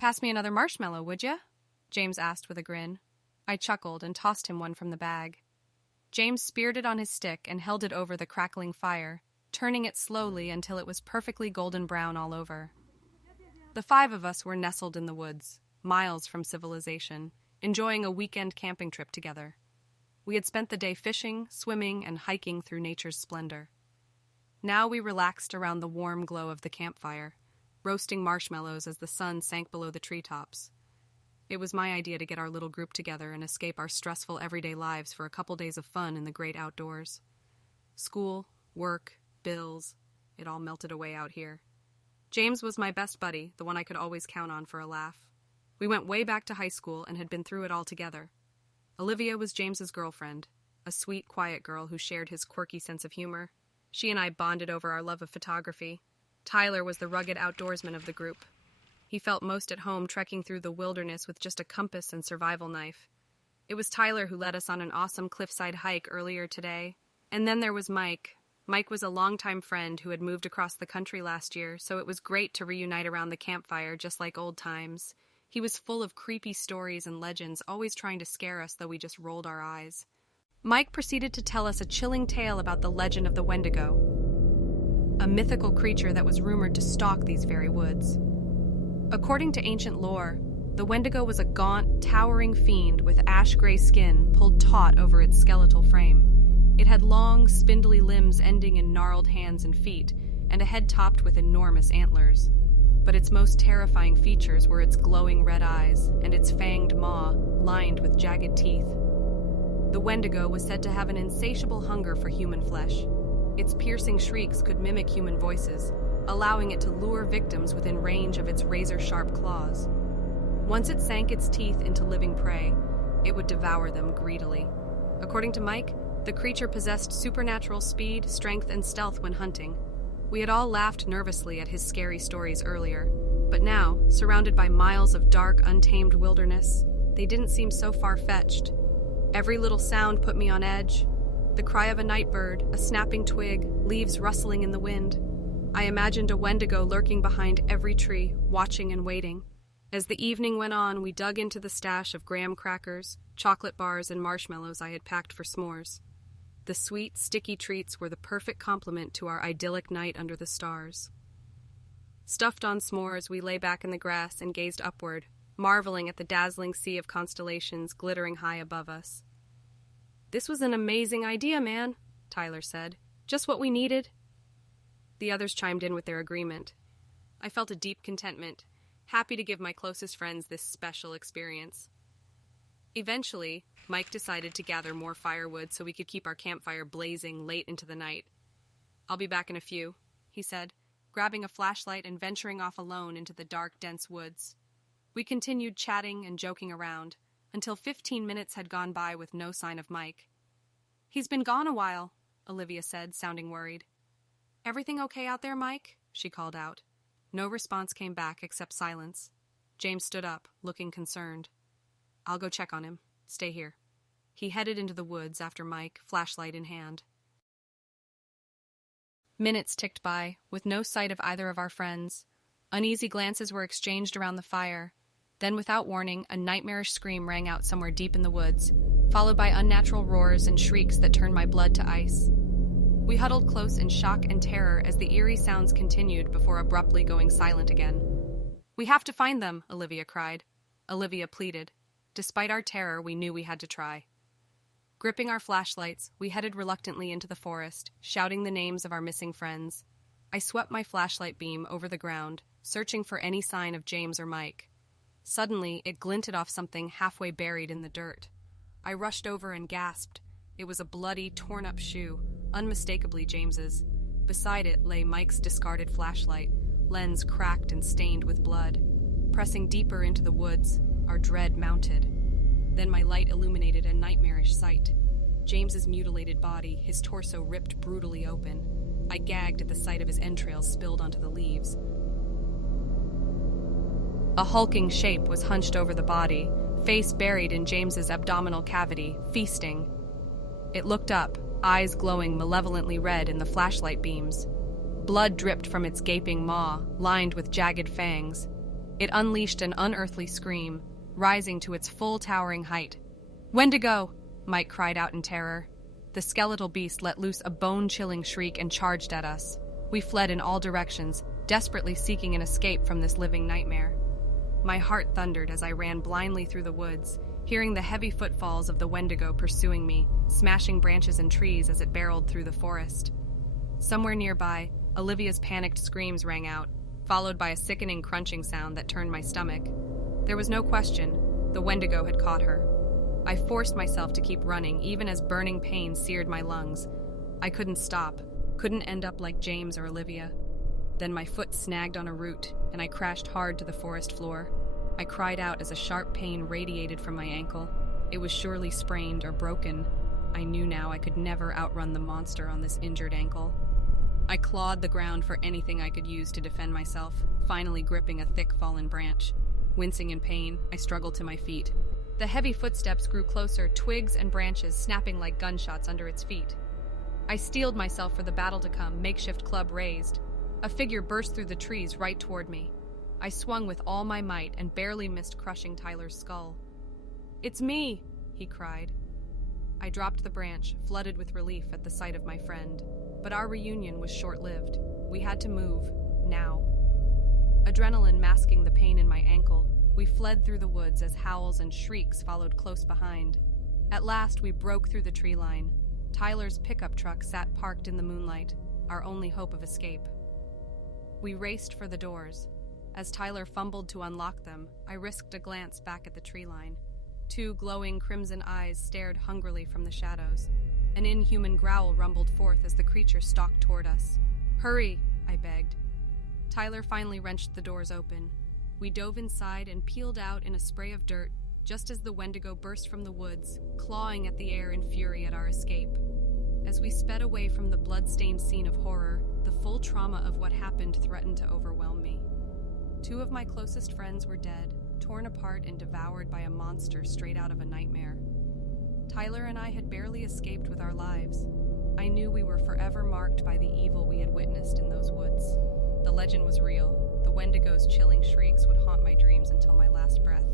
Pass me another marshmallow, would ya? James asked with a grin. I chuckled and tossed him one from the bag. James speared it on his stick and held it over the crackling fire, turning it slowly until it was perfectly golden brown all over. The 5 of us were nestled in the woods, miles from civilization, enjoying a weekend camping trip together. We had spent the day fishing, swimming, and hiking through nature's splendor. Now we relaxed around the warm glow of the campfire, roasting marshmallows as the sun sank below the treetops. It was my idea to get our little group together and escape our stressful everyday lives for a couple days of fun in the great outdoors. School, work, bills, it all melted away out here. James was my best buddy, the one I could always count on for a laugh. We went way back to high school and had been through it all together. Olivia was James's girlfriend, a sweet, quiet girl who shared his quirky sense of humor. She and I bonded over our love of photography. Tyler was the rugged outdoorsman of the group. He felt most at home trekking through the wilderness with just a compass and survival knife. It was Tyler who led us on an awesome cliffside hike earlier today. And then there was Mike. Mike was a longtime friend who had moved across the country last year, so it was great to reunite around the campfire just like old times. He was full of creepy stories and legends, always trying to scare us, though we just rolled our eyes. Mike proceeded to tell us a chilling tale about the legend of the Wendigo, a mythical creature that was rumored to stalk these very woods. According to ancient lore, the Wendigo was a gaunt, towering fiend with ash-gray skin pulled taut over its skeletal frame. It had long, spindly limbs ending in gnarled hands and feet, and a head topped with enormous antlers. But its most terrifying features were its glowing red eyes and its fanged maw, lined with jagged teeth. The Wendigo was said to have an insatiable hunger for human flesh. Its piercing shrieks could mimic human voices, allowing it to lure victims within range of its razor-sharp claws. Once it sank its teeth into living prey, it would devour them greedily. According to Mike, the creature possessed supernatural speed, strength, and stealth when hunting. We had all laughed nervously at his scary stories earlier, but now, surrounded by miles of dark, untamed wilderness, they didn't seem so far-fetched. Every little sound put me on edge. The cry of a night bird, a snapping twig, leaves rustling in the wind. I imagined a Wendigo lurking behind every tree, watching and waiting. As the evening went on, we dug into the stash of graham crackers, chocolate bars, and marshmallows I had packed for s'mores. The sweet, sticky treats were the perfect complement to our idyllic night under the stars. Stuffed on s'mores, we lay back in the grass and gazed upward, marveling at the dazzling sea of constellations glittering high above us. "This was an amazing idea, man," Tyler said. "Just what we needed." The others chimed in with their agreement. I felt a deep contentment, happy to give my closest friends this special experience. Eventually, Mike decided to gather more firewood so we could keep our campfire blazing late into the night. "I'll be back in a few," he said, grabbing a flashlight and venturing off alone into the dark, dense woods. We continued chatting and joking around, until 15 minutes had gone by with no sign of Mike. "He's been gone a while," Olivia said, sounding worried. "Everything okay out there, Mike?" she called out. No response came back except silence. James stood up, looking concerned. "I'll go check on him. Stay here." He headed into the woods after Mike, flashlight in hand. Minutes ticked by, with no sight of either of our friends. Uneasy glances were exchanged around the fire. Then, without warning, a nightmarish scream rang out somewhere deep in the woods, followed by unnatural roars and shrieks that turned my blood to ice. We huddled close in shock and terror as the eerie sounds continued before abruptly going silent again. "We have to find them," Olivia cried. Olivia pleaded. Despite our terror, we knew we had to try. Gripping our flashlights, we headed reluctantly into the forest, shouting the names of our missing friends. I swept my flashlight beam over the ground, searching for any sign of James or Mike. Suddenly, it glinted off something halfway buried in the dirt. I rushed over and gasped. It was a bloody, torn-up shoe, unmistakably James's. Beside it lay Mike's discarded flashlight, lens cracked and stained with blood. Pressing deeper into the woods, our dread mounted. Then my light illuminated a nightmarish sight. James's mutilated body, his torso ripped brutally open. I gagged at the sight of his entrails spilled onto the leaves. A hulking shape was hunched over the body, face buried in James's abdominal cavity, feasting. It looked up, eyes glowing malevolently red in the flashlight beams. Blood dripped from its gaping maw, lined with jagged fangs. It unleashed an unearthly scream, rising to its full towering height. "Wendigo!" Mike cried out in terror. The skeletal beast let loose a bone-chilling shriek and charged at us. We fled in all directions, desperately seeking an escape from this living nightmare. My heart thundered as I ran blindly through the woods, hearing the heavy footfalls of the Wendigo pursuing me, smashing branches and trees as it barreled through the forest. Somewhere nearby, Olivia's panicked screams rang out, followed by a sickening crunching sound that turned my stomach. There was no question, the Wendigo had caught her. I forced myself to keep running, even as burning pain seared my lungs. I couldn't stop, couldn't end up like James or Olivia. Then my foot snagged on a root, and I crashed hard to the forest floor. I cried out as a sharp pain radiated from my ankle. It was surely sprained or broken. I knew now I could never outrun the monster on this injured ankle. I clawed the ground for anything I could use to defend myself, finally gripping a thick fallen branch. Wincing in pain, I struggled to my feet. The heavy footsteps grew closer, twigs and branches snapping like gunshots under its feet. I steeled myself for the battle to come, makeshift club raised. A figure burst through the trees right toward me. I swung with all my might and barely missed crushing Tyler's skull. "It's me!" he cried. I dropped the branch, flooded with relief at the sight of my friend. But our reunion was short-lived. We had to move, now. Adrenaline masking the pain in my ankle, we fled through the woods as howls and shrieks followed close behind. At last, we broke through the tree line. Tyler's pickup truck sat parked in the moonlight, our only hope of escape. We raced for the doors. As Tyler fumbled to unlock them, I risked a glance back at the tree line. Two glowing crimson eyes stared hungrily from the shadows. An inhuman growl rumbled forth as the creature stalked toward us. "Hurry," I begged. Tyler finally wrenched the doors open. We dove inside and peeled out in a spray of dirt, just as the Wendigo burst from the woods, clawing at the air in fury at our escape. As we sped away from the blood-stained scene of horror, the full trauma of what happened threatened to overwhelm me. Two of my closest friends were dead, torn apart and devoured by a monster straight out of a nightmare. Tyler and I had barely escaped with our lives. I knew we were forever marked by the evil we had witnessed in those woods. The legend was real. The Wendigo's chilling shrieks would haunt my dreams until my last breath.